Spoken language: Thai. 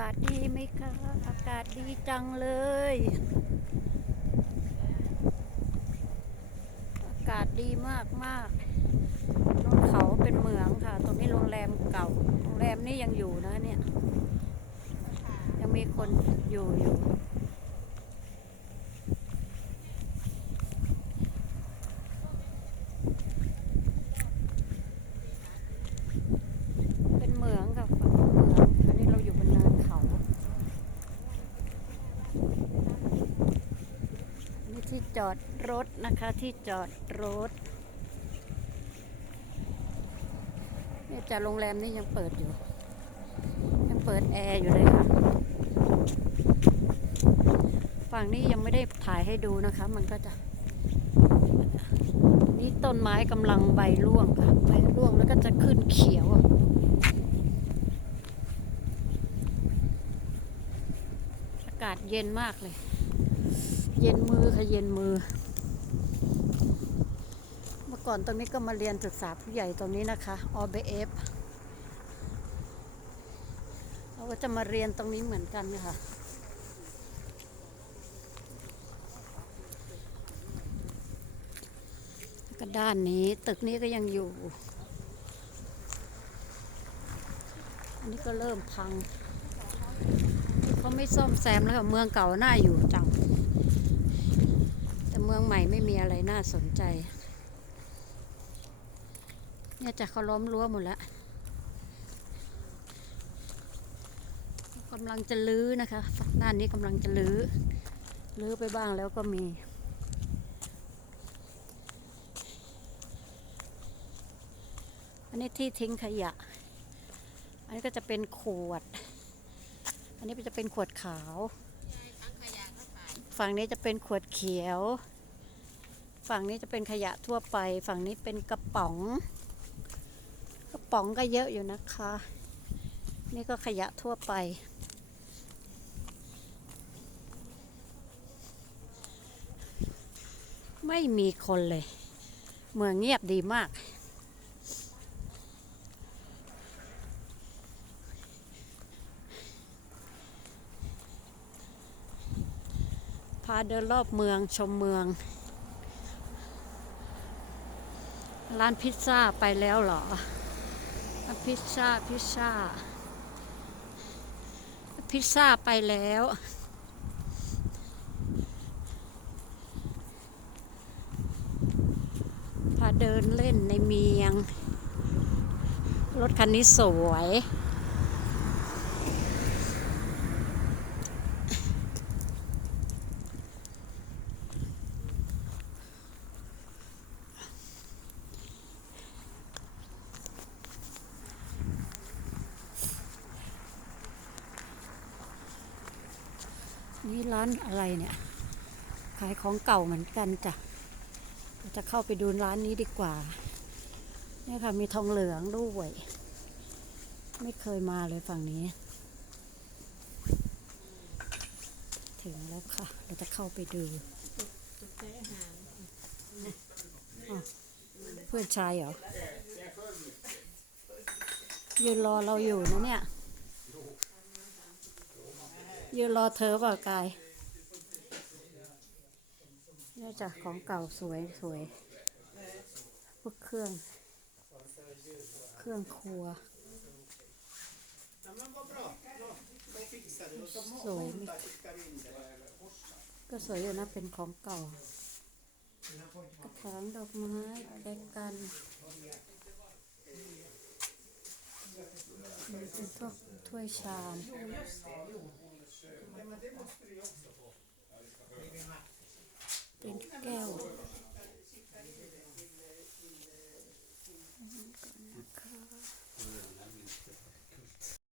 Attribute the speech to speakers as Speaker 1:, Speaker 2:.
Speaker 1: ากาศดีไหมคะ อากาศดีจังเลย อากาศดีมากมากๆบนเขาเป็นเหมืองค่ะ ตรงนี้โรงแรมเก่า โรงแรมนี่ยังอยู่นะเนี่ย ยังมีคนอยู่อยู่ เป็นเหมืองค่ะฝั่งเหมือง อันนี้เราอยู่บนเนินเขา นี่ที่จอดรถนะคะที่จอดรถเนี่ยจากโรงแรมนี่ยังเปิดอยู่ ยังเปิดแอร์อยู่เลยค่ะ ฝั่งนี้ยังไม่ได้ถ่ายให้ดูนะคะ มันก็จะ นี่ต้นไม้กำลังใบร่วงค่ะ ใบร่วงแล้วก็จะขึ้นเขียวอะอากาศเย็นมากเลย เย็นมือค่ะเย็นมือ เมื่อก่อนตรงนี้ก็มาเรียนศึกษาผู้ใหญ่ตรงนี้นะคะ OBF เราก็จะมาเรียนตรงนี้เหมือนกันค่ะก็ด้านนี้ตึกนี้ก็ยังอยู่ อันนี้ก็เริ่มพัง เขาไม่ซ่อมแซมแล้วค่ะเมืองเก่าน่าอยู่จัง แต่เมืองใหม่ไม่มีอะไรน่าสนใจ เนี่ยจะเขาล้อมรั้วหมดแล้วกำลังจะลื้อนะคะฝั่งด้านนี้กำลังจะลื้อลื้อไปบ้างแล้วก็มีอันนี้ที่ทิ้งขยะ อันนี้ก็จะเป็นขวด อันนี้จะเป็นขวดขาว ฝั่งนี้จะเป็นขวดเขียว ฝั่งนี้จะเป็นขยะทั่วไป ฝั่งนี้เป็นกระป๋อง กระป๋องก็เยอะอยู่นะคะ นี่ก็ขยะทั่วไป ไม่มีคนเลย เมืองเงียบดีมากาเดินรอบเมืองชมเมือง ร้านพิซซ่าไปแล้วเหรอ พิซซ่า พิซซ่า พิซซ่าไปแล้ว พาเดินเล่นในเมียง รถคันนี้สวย นี่ร้านอะไรเนี่ย ขายของเก่าเหมือนกันจ้ะจะเข้าไปดูร้านนี้ดีกว่าเนี่ยค่ะมีทองเหลืองด้วย ไม่เคยมาเลยฝั่งนี้ ถึงแล้วค่ะ เราจะเข้าไปดูเพื่อนชายเหรอยืนรอเราอยู่นะเนี่ย ยืนรอเธอเปล่ากายนี่จ้ะของเก่าสวยสวยพวกเครื่อง เครื่องครัว สวยก็สวยอยู่นะเป็นของเก่ากระถางดอกไม้แจกันเป็นพวกถ้วยชาม เป็นแก้ว